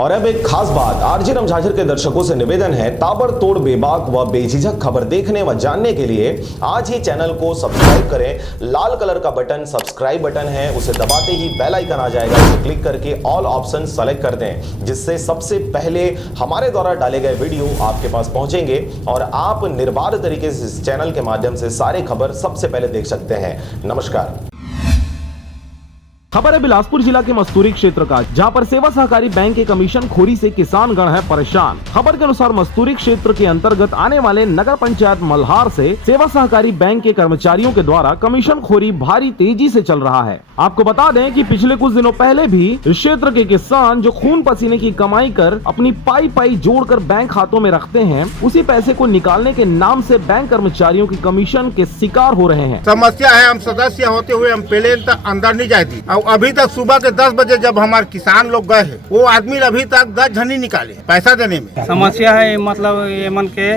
और अब एक खास बात, आरजे रमझाझर के दर्शकों से निवेदन है, ताबड़तोड़ बेबाक व बेझिझक खबर देखने व जानने के लिए आज ही चैनल को सब्सक्राइब करें। लाल कलर का बटन सब्सक्राइब बटन है, उसे दबाते ही बेल आइकन आ जाएगा, उसे क्लिक करके ऑल ऑप्शन सेलेक्ट कर दें, जिससे सबसे पहले हमारे द्वारा डाले गए वीडियो आपके पास पहुंचेंगे और आप निर्बाध तरीके से इस चैनल के माध्यम से सारे खबर सबसे पहले देख सकते हैं। नमस्कार। खबर है बिलासपुर जिला के मस्तूरी क्षेत्र का, जहां पर सेवा सहकारी बैंक के कमीशन खोरी से किसान गण है परेशान। खबर के अनुसार मस्तूरी क्षेत्र के अंतर्गत आने वाले नगर पंचायत मल्हार से सेवा सहकारी बैंक के कर्मचारियों के द्वारा कमीशन खोरी भारी तेजी से चल रहा है। आपको बता दें कि पिछले कुछ दिनों पहले भी इस क्षेत्र के किसान जो खून पसीने की कमाई कर अपनी पाई जोड़कर बैंक खातों में रखते हैं, उसी पैसे को निकालने के नाम से बैंक कर्मचारियों की कमीशन के शिकार हो रहे हैं। समस्या है, हम सदस्य होते हुए हम पहले तक अंदर नहीं जाती। अभी तक सुबह के 10 बजे जब हमारे किसान लोग गए हैं, वो आदमी अभी तक 10 झनी निकाले पैसा देने में। समस्या है मतलब ये मन के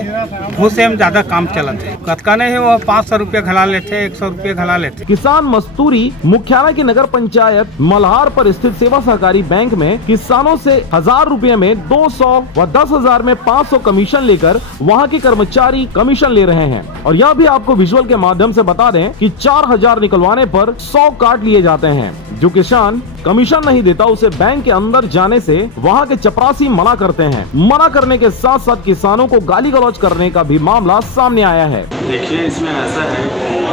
घूस से हम ज्यादा काम चलते हैं। कतका नहीं वो 500 रुपया घला लेते, 100 रुपया घला लेते। किसान मस्तूरी मुख्यालय की नगर पंचायत मल्हार पर स्थित सेवा सहकारी बैंक में किसानों से 1000 रुपए में 200 व 10,000 में 500 कमीशन लेकर वहां के कर्मचारी कमीशन ले रहे हैं। और यह भी आपको विजुअल के माध्यम से बता दें कि 4000 निकलवाने पर 100 काट लिए जाते हैं। जो किसान कमीशन नहीं देता उसे बैंक के अंदर जाने से वहां के चपरासी मना करते हैं। मना करने के साथ साथ किसानों को गाली गलौज करने का भी मामला सामने आया है। देखिए, इसमें ऐसा है,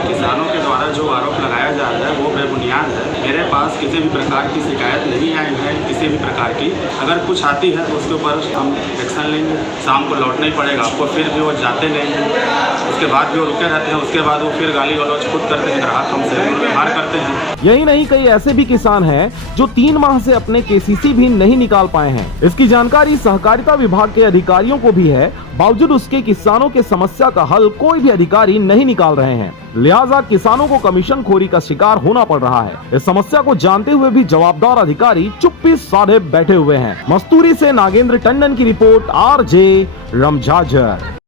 किसानों के द्वारा जो आरोप लगाया जा रहा है वो बेबुनियाद है। मेरे पास किसी भी प्रकार की शिकायत नहीं आई है, किसी भी प्रकार की। अगर कुछ आती है तो उसके ऊपर हम एक्शन लेंगे। शाम को लौटना ही पड़ेगा आपको, फिर भी वो जाते नहीं, उसके बाद भी वो रुके रहते हैं, उसके बाद वो फिर गाली गलौज खुद करते हैं, ग्राहक हमसे व्यवहार करते हैं। यही नहीं, कई ऐसे भी किसान हैं जो 3 माह से अपने केसीसी भी नहीं निकाल पाए हैं। इसकी जानकारी सहकारिता विभाग के अधिकारियों को भी है, बावजूद उसके किसानों के समस्या का हल कोई भी अधिकारी नहीं निकाल रहे हैं। लिहाजा किसानों को कमीशन खोरी का शिकार होना पड़ रहा है। इस समस्या को जानते हुए भी जवाबदार अधिकारी चुप्पी साधे बैठे हुए हैं। मस्तूरी से नागेंद्र टंडन की रिपोर्ट, आरजे रमझाझर।